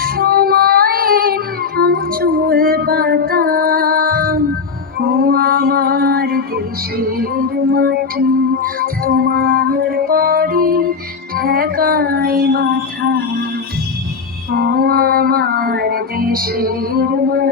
বিশ্বময়ের আঁচল পাতা ও আমার দেশের মাটি, তোমার পরে ঠেকায় মাথা। ও আমার দেশের মাটি।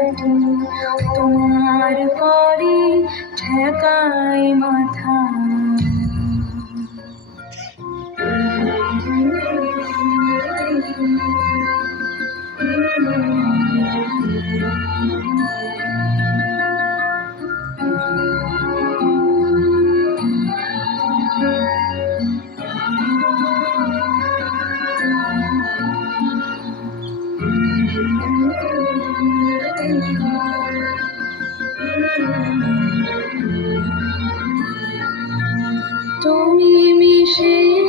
তুমি মিশেছ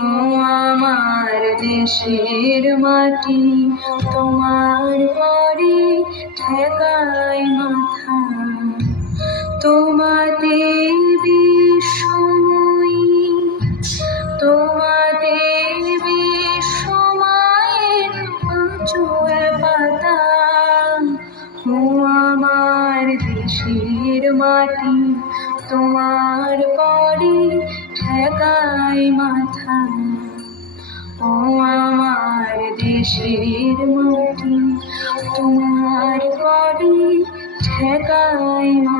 ও আমার দেশের মাটি তোমার পরে ঠেকাই মাথা। তোমাতে পাতা। দেশের মাটি তোমার পরে ঠেকাই মাথা। ও আমার দেশের মাটি তোমার পরে ঠেকাই মাথা